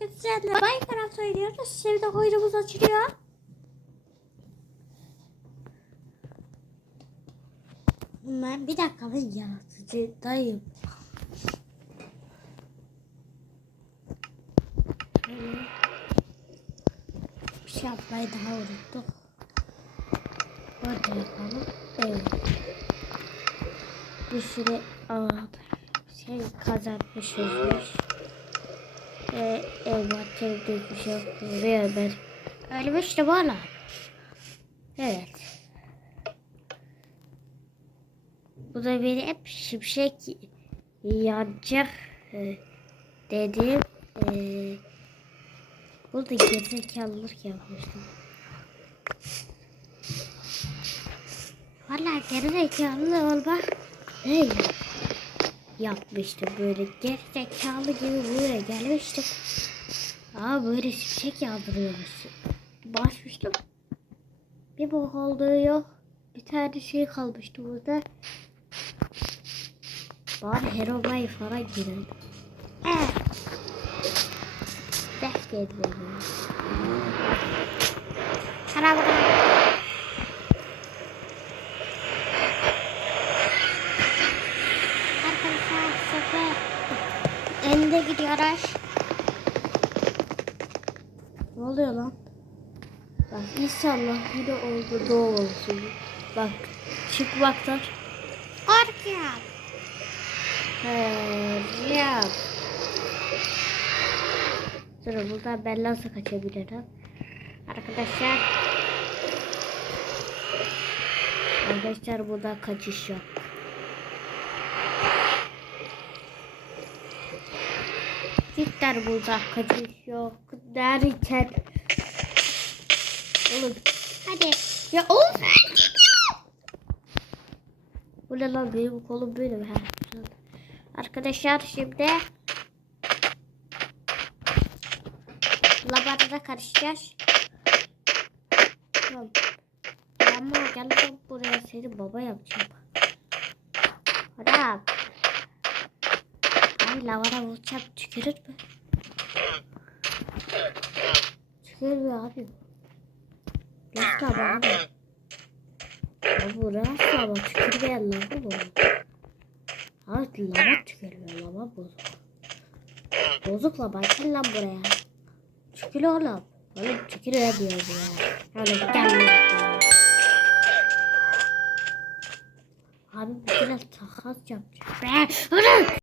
bugün sizlerle Minecraft oynuyoruz. Şimdi oyunumuz açılıyor. Ben bir dakika ben yaratıcıdayım. Bir şey yapmayı daha unuttuk. Böyle yapalım. Evet. Bir sürü şey kazanmışız. Ee, envanterimde bir şey ben ölmüştüm hala. Evet. Bu da beni hep şimşek yanacak e, dedim. E, burada gerizekalılık yapmıştım. Valla gerizekalı olmak ne yapmıştım böyle gerizekalı gibi buraya gelmiştim. Aa böyle şimşek yağdırıyormuş. Başmıştım. Bir bok olduğu yok. Bir tane şey kalmıştı burada. Bari Herobay falan girelim. Evet. Deh geldi. Hadi önde gidiyoruz. Ne oluyor lan? Bak inşallah yine oldu doğu olsun. Bak çıkmaktan. Korkuyorum. He, ya. Dur burada ben nasıl kaçabilirim? Arkadaşlar. Arkadaşlar burada kaçış yok. Cidden burada kaçış yok. Derken. Oğlum. Hadi. Ya oğlum. Bu ne lan benim kolum böyle mi? Arkadaşlar şimdi laboratuva karışacağız. Tamam. Ama gel buraya seni baba yapacağım. Adam. Ay lavara vuracağım tükürür mü? Tükürmüyor abi. Nasıl abi? Ya bu nasıl ama tükürmeyen lava bu. Evet lava tükürmüyor lava bozuk. Bozuk lava gel lan buraya. Tükür oğlum. Oğlum tükürüyor diyor ya. Öyle gel lan. Abi bir kere takas yapacağım. Oğlum.